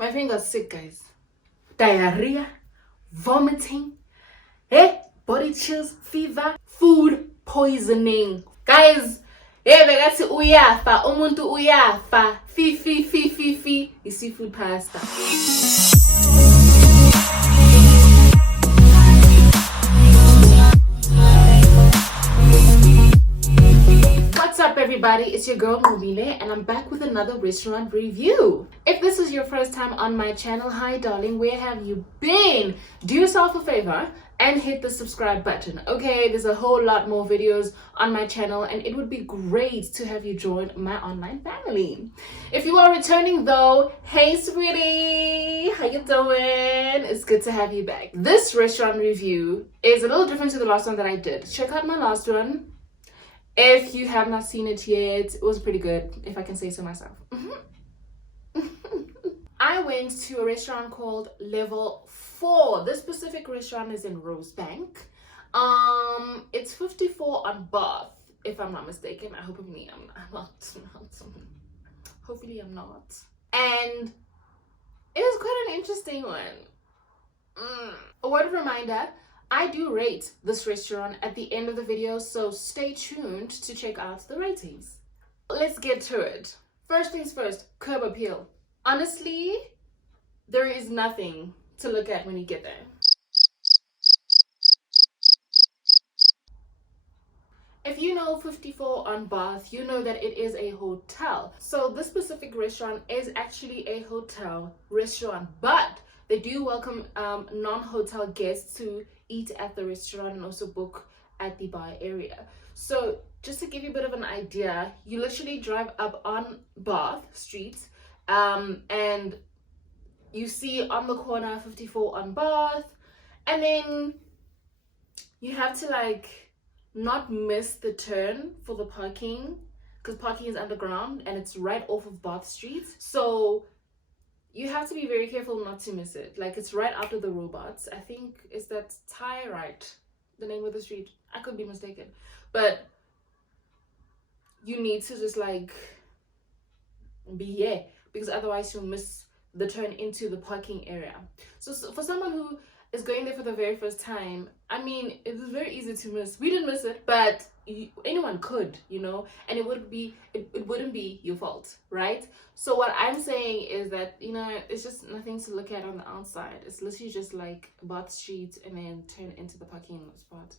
My friend got sick, guys. Diarrhea, vomiting, body chills, fever, food poisoning. Guys, bekathi uyafa, umuntu uyafa. Fi. Seafood pasta. What's up, everybody? It's your girl Mobile, and I'm back with another restaurant review. If this is your first time on my channel, hi darling, where have you been? Do yourself a favor and hit the subscribe button. Okay, there's a whole lot more videos on my channel, and it would be great to have you join my online family. If you are returning though, hey sweetie, how you doing? It's good to have you back. This restaurant review is a little different to the last one that I did. Check out my last one if you have not seen it yet. It was pretty good, if I can say so myself. I went to a restaurant called Level 4. This specific restaurant is in Rosebank. It's 54 on Bath, if I'm not mistaken. I hope I'm not. Hopefully I'm not. And it was quite an interesting one. A word of reminder, I do rate this restaurant at the end of the video, so stay tuned to check out the ratings. Let's get to it. First things first, curb appeal. Honestly, there is nothing to look at when you get there. If you know 54 on Bath, you know that it is a hotel. So this specific restaurant is actually a hotel restaurant, but they do welcome non-hotel guests to eat at the restaurant and also book at the bar area. So just to give you a bit of an idea, you literally drive up on Bath Street and you see on the corner 54 on Bath, and then you have to not miss the turn for the parking, because parking is underground and it's right off of Bath Street. So you have to be very careful not to miss it. It's right after the robots. I think is that Thai, right? The name of the street. I could be mistaken. But you need to just be here, because otherwise you'll miss the turn into the parking area. So for someone who is going there for the very first time, I mean, it was very easy to miss. We didn't miss it, but anyone could, and it wouldn't be your fault, right? So what I'm saying is that, it's just nothing to look at on the outside. It's literally just Bath Street and then turn into the parking spot.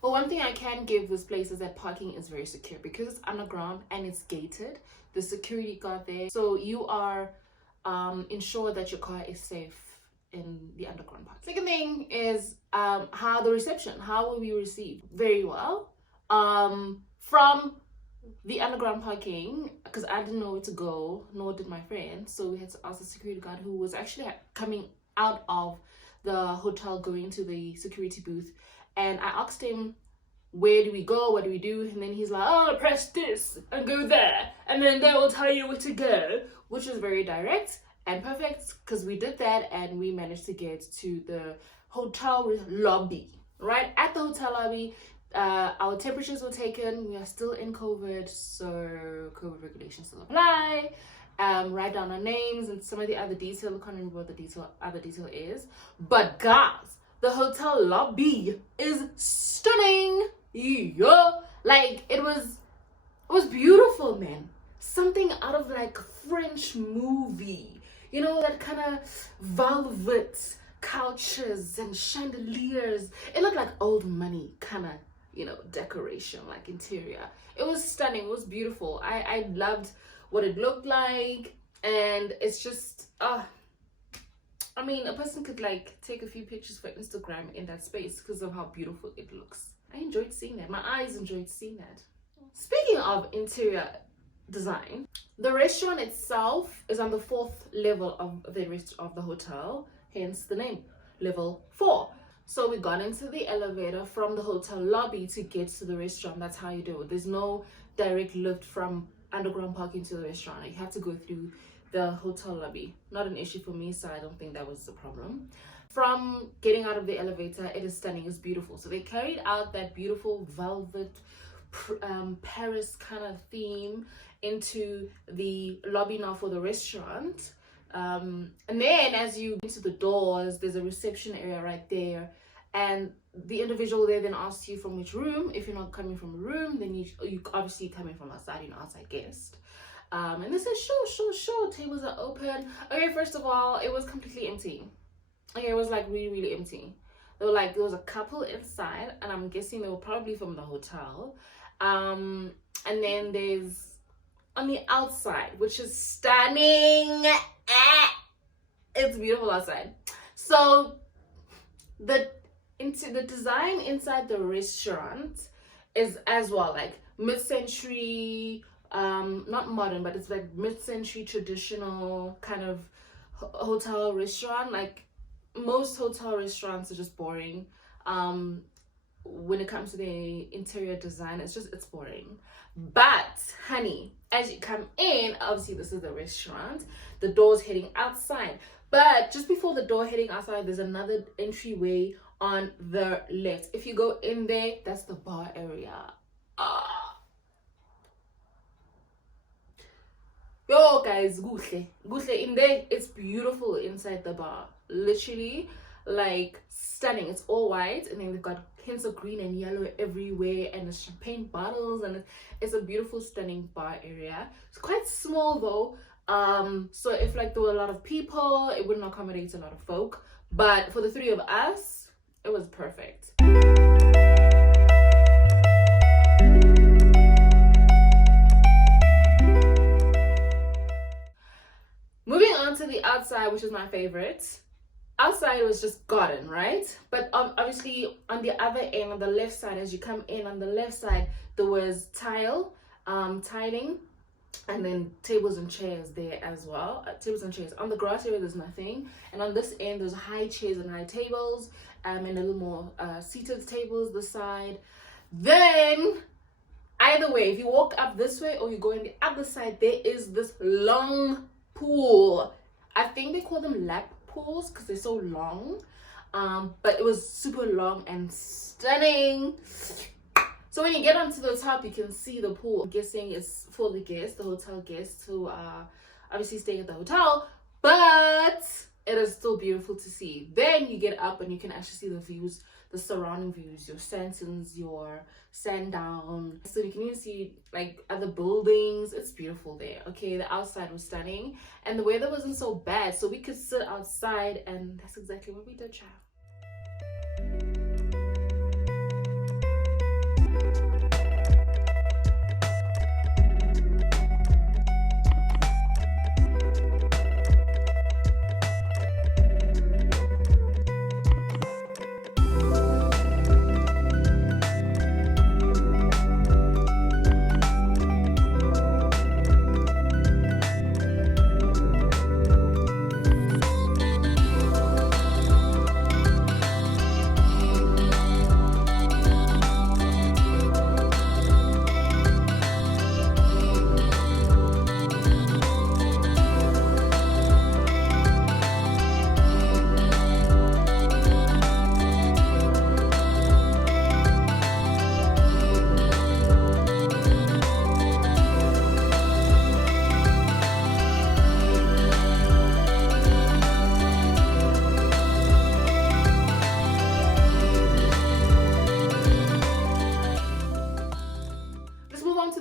But one thing I can give this place is that parking is very secure, because it's underground and it's gated. The security guard there, so you are ensured that your car is safe in the underground park. Second thing is how the reception, how will we receive? Very well. From the underground parking, because I didn't know where to go, nor did my friend, so we had to ask the security guard, who was actually coming out of the hotel going to the security booth, and I asked him, where do we go, what do we do? And then he's like, oh, press this and go there, and then they will tell you where to go, which is very direct and perfect, because we did that and we managed to get to the hotel lobby. Right at the hotel lobby, our temperatures were taken. We are still in COVID, so COVID regulations still apply. Write down our names and some of the other detail. I can't remember what the other detail is, but guys, the hotel lobby is stunning. Yeah, it was beautiful, man. Something out of French movie. That kind of velvet couches and chandeliers. It looked like old money kind of, decoration, interior. It was stunning. It was beautiful. I loved what it looked like, and it's just, a person could take a few pictures for Instagram in that space because of how beautiful it looks. I enjoyed seeing that. My eyes enjoyed seeing that. Speaking of interior design, the restaurant itself is on the 4th level of the hotel, hence the name, Level 4. So we got into the elevator from the hotel lobby to get to the restaurant. That's how you do it. There's no direct lift from underground parking to the restaurant. You have to go through the hotel lobby. Not an issue for me, so I don't think that was a problem. From getting out of the elevator, it is stunning. It's beautiful. So they carried out that beautiful velvet Paris kind of theme into the lobby now for the restaurant. And then as you into the doors, there's a reception area right there, and the individual there then asks you from which room. If you're not coming from a room, then you obviously coming from outside, outside guest. And they said sure, tables are open. Okay, first of all, it was completely empty. Okay, it was like really empty. There was a couple inside, and I'm guessing they were probably from the hotel. And then there's on the outside, which is stunning. It's beautiful outside. So the design inside the restaurant is as well like mid-century, not modern, but it's like mid-century traditional kind of hotel restaurant. Like most hotel restaurants are just boring. When it comes to the interior design, it's boring. But honey, as you come in, obviously this is the restaurant, the door's heading outside, but just before the door heading outside, there's another entryway on the left. If you go in there, that's the bar area. Yo guys, guhle in there. It's beautiful inside the bar, literally like stunning. It's all white, and then they've got hints of green and yellow everywhere, and there's champagne bottles, and it's a beautiful stunning bar area. It's quite small though, so if like there were a lot of people, it wouldn't accommodate a lot of folk, but for the three of us, it was perfect. Moving on to the outside, which is my favorite. Outside was just garden, right? But obviously on the other end, on the left side, as you come in on the left side, there was tiling, and then tables and chairs there as well. Tables and chairs. On the grass area, there's nothing. And on this end, there's high chairs and high tables, and a little more seated tables this side. Then, either way, if you walk up this way or you go on the other side, there is this long pool. I think they call them lap pools because they're so long, but it was super long and stunning. So when you get onto the top, you can see the pool. I'm guessing it's for the guests, the hotel guests who are obviously staying at the hotel, but it is still beautiful to see. Then you get up and you can actually see the views, the surrounding views, your Sandtons, your Sandown. So you can even see like other buildings. It's beautiful there. Okay, the outside was stunning, and the weather wasn't so bad, so we could sit outside, and that's exactly what we did, child.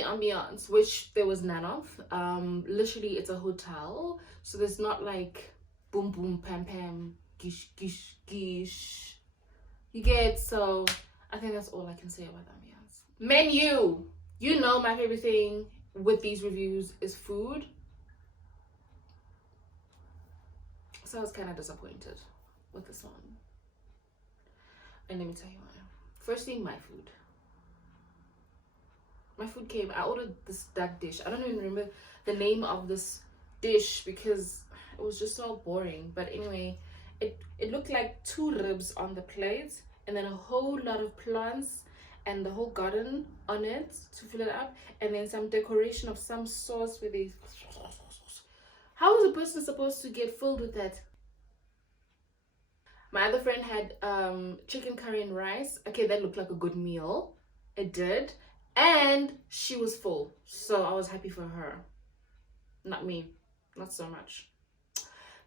Ambiance, which there was none of. Literally it's a hotel, so there's not like boom boom pam pam gish gish gish, you get. So I think that's all I can say about the ambiance. Menu, my favorite thing with these reviews is food, so I was kind of disappointed with this one, and let me tell you why. Firstly, my food came. I ordered this duck dish. I don't even remember the name of this dish because it was just so boring. But anyway, it looked like 2 ribs on the plate, and then a whole lot of plants and the whole garden on it to fill it up, and then some decoration of some sauce with a. How is a person supposed to get filled with that? My other friend had chicken curry and rice. Okay, that looked like a good meal. It did. And she was full, so I was happy for her. Not me, not so much.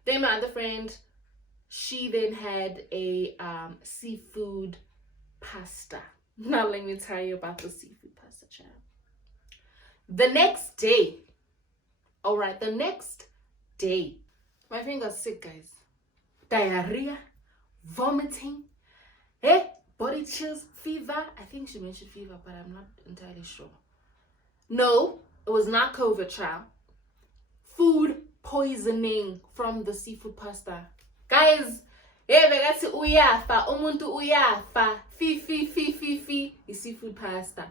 Then my other friend, she then had a seafood pasta. Now let me tell you about the seafood pasta, child. The next day, all right, the next day, my friend got sick, guys. Diarrhea, vomiting, body chills, fever. I think she mentioned fever, but I'm not entirely sure. No, it was not COVID, child. Food poisoning from the seafood pasta. Guys, bekathi uyafa, umuntu uyafa, fi, the seafood pasta.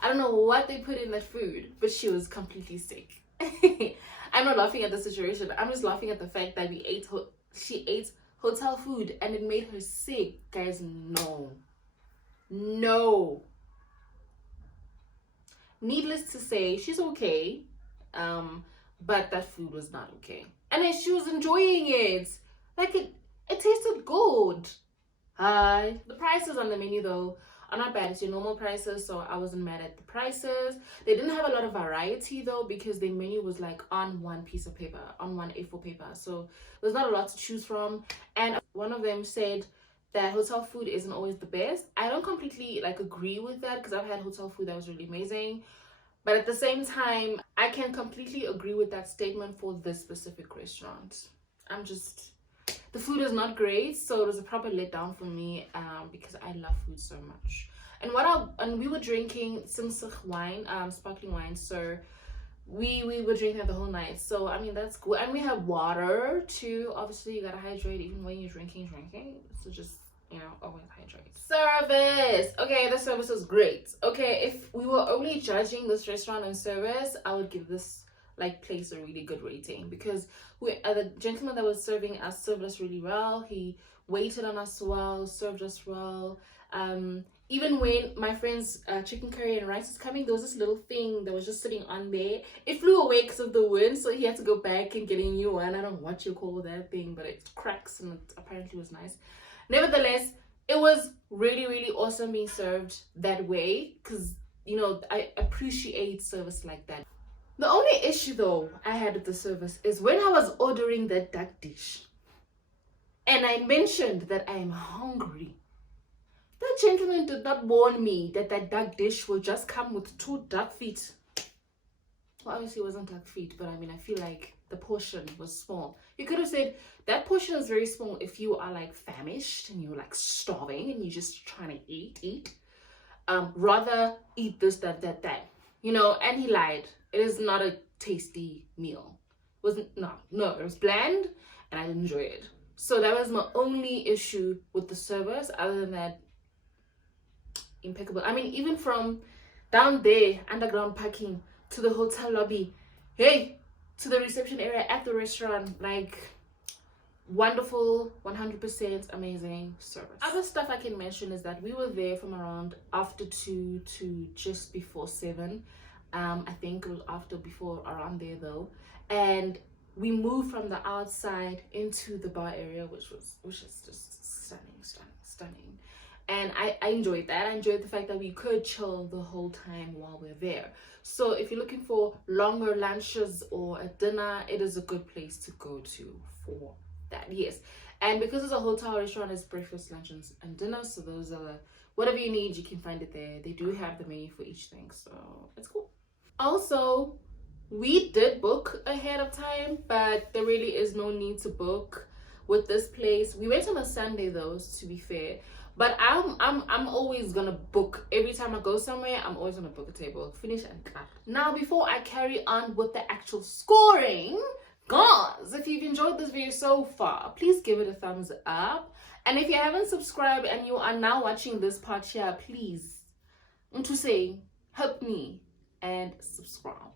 I don't know what they put in that food, but she was completely sick. I'm not laughing at the situation. I'm just laughing at the fact that she ate hotel food and it made her sick. Guys, no. Needless to say, she's okay. But that food was not okay. And then she was enjoying it. Like it tasted good. The prices on the menu though are not bad. It's your normal prices, so I wasn't mad at the prices. They didn't have a lot of variety though, because the menu was like on one piece of paper, on one A4 paper. So there's not a lot to choose from. And one of them said that hotel food isn't always the best. I don't completely agree with that, because I've had hotel food that was really amazing. But at the same time, I can completely agree with that statement for this specific restaurant. The food is not great, so it was a proper letdown for me, because I love food so much. And we were drinking simsig wine, sparkling wine, so we were drinking that the whole night. So I mean, that's cool. And we have water too. Obviously, you gotta hydrate even when you're drinking. So just, always hydrate. Service. Okay, the service was great. Okay, if we were only judging this restaurant on service, I would give this place a really good rating, because the gentleman that was serving us served us really well. He waited on us well, served us well. Even when my friend's chicken curry and rice was coming, there was this little thing that was just sitting on there. It flew away because of the wind, so he had to go back and get a new one. I don't know what you call that thing, but it cracks and it apparently was nice. Nevertheless, it was really, really awesome being served that way, because I appreciate service like that. The only issue though I had with the service is when I was ordering that duck dish and I mentioned that I am hungry. The gentleman did not warn me that duck dish will just come with 2 duck feet. Well, obviously it wasn't duck feet, but I mean, I feel like the portion was small. You could have said that portion is very small if you are famished and you're starving and you're just trying to eat. Rather eat this, that. And he lied. It is not a tasty meal. It was bland and I didn't enjoy it. So that was my only issue with the service. Other than that, impeccable. I mean, even from down there, underground parking, to the hotel lobby, to the reception area at the restaurant, wonderful, 100% amazing service. Other stuff I can mention is that we were there from around after 2 to just before 7. I think it was before around there though, and we moved from the outside into the bar area, which is just stunning. And I enjoyed that. I enjoyed the fact that we could chill the whole time while we're there. So if you're looking for longer lunches or a dinner, it is a good place to go to for that. Yes. And because it's a hotel restaurant, it's breakfast, lunch, and dinner. So those are whatever you need, you can find it there. They do have the menu for each thing, so it's cool. Also, we did book ahead of time, but there really is no need to book with this place. We went on a Sunday though, to be fair. But I'm always gonna book every time I go somewhere. I'm always gonna book a table, finish and cut. Now, before I carry on with the actual scoring, guys, if you've enjoyed this video so far, please give it a thumbs up. And if you haven't subscribed and you are now watching this part here, please, to say, help me and subscribe.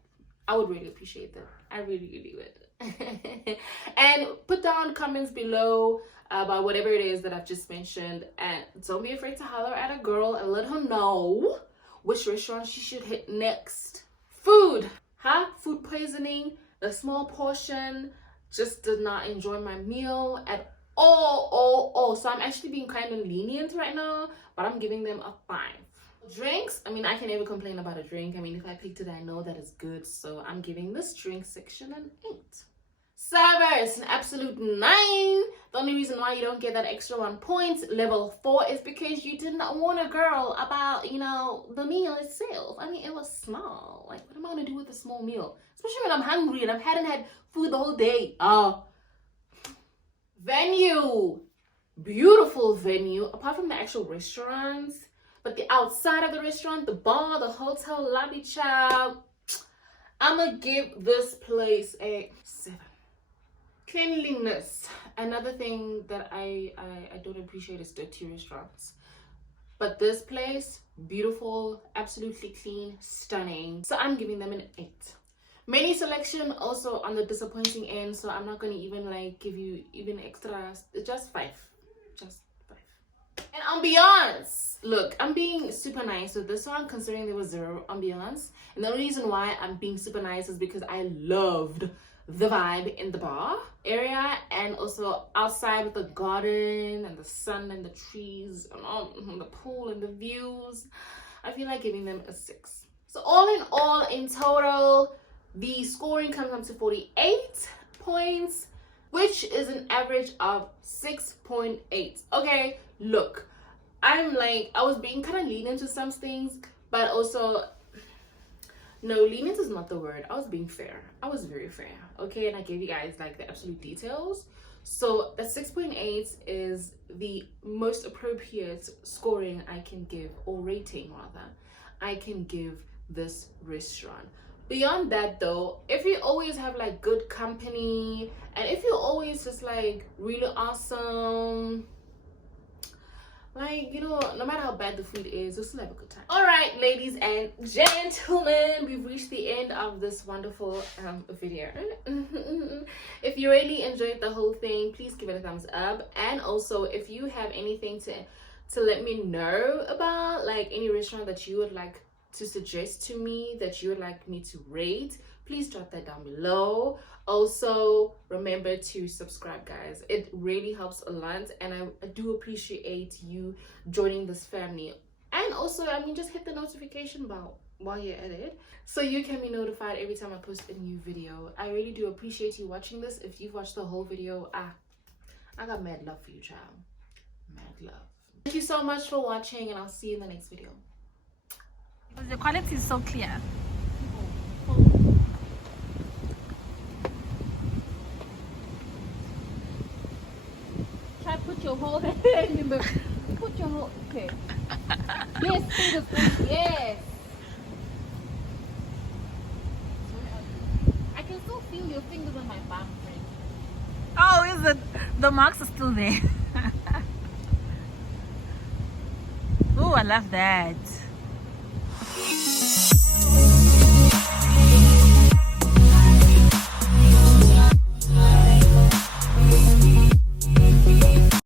I would really appreciate that. I really would. And put down comments below about whatever it is that I've just mentioned, and don't be afraid to holler at a girl and let her know which restaurant she should hit next. Food poisoning, the small portion, just did not enjoy my meal at all. So I'm actually being kind of lenient right now, but I'm giving them a 5. Drinks, I mean, I can never complain about a drink. I mean, if I picked it, I know that it's good, so I'm giving this drink section an 8. Service, an absolute 9. The only reason why you don't get that extra 1 point, level 4, is because you did not warn a girl about, the meal itself. I mean, it was small. Like, what am I gonna do with a small meal? Especially when I'm hungry and I hadn't had food the whole day. Venue. Beautiful venue, apart from the actual restaurants. But the outside of the restaurant, the bar, the hotel lobby, child, I'm gonna give this place a 7. Cleanliness. Another thing that I don't appreciate is dirty restaurants. But this place, beautiful, absolutely clean, stunning. So I'm giving them an 8. Menu selection, also on the disappointing end. So I'm not going to even give you even extra. Just 5. Just 5. And ambiance. Look, I'm being super nice with this one, considering there was 0 ambiance. And the reason why I'm being super nice is because I loved the vibe in the bar area, and also outside with the garden and the sun and the trees and the pool and the views. I feel like giving them a 6. So all in all, in total, the scoring comes up to 48 points, which is an average of 6.8. Okay, look, I was being kind of lenient to some things, but also, no, lenient is not the word. I was being fair. I was very fair, okay? And I gave you guys the absolute details. So the 6.8 is the most appropriate scoring I can give, or rating rather, I can give this restaurant. Beyond that though, if you always have good company, and if you're always just really awesome, no matter how bad the food is, you'll still have a good time. All right, ladies and gentlemen, we've reached the end of this wonderful video. If you really enjoyed the whole thing, please give it a thumbs up. And also, if you have anything to let me know about, any restaurant that you would like to suggest to me, that you would like me to rate, please drop that down below. Also, remember to subscribe, guys. It really helps a lot, and I do appreciate you joining this family. And also, just hit the notification bell while you're at it, so you can be notified every time I post a new video. I really do appreciate you watching this. If you've watched the whole video, I got mad love for you, child. Mad love. Thank you so much for watching, and I'll see you in the next video. The quality is so clear. Try put your whole hand in the. Put your whole. Okay. Yes, fingers first. Yes. I can still feel your fingers on my bum, friend. Oh, is it? The marks are still there. Oh, I love that.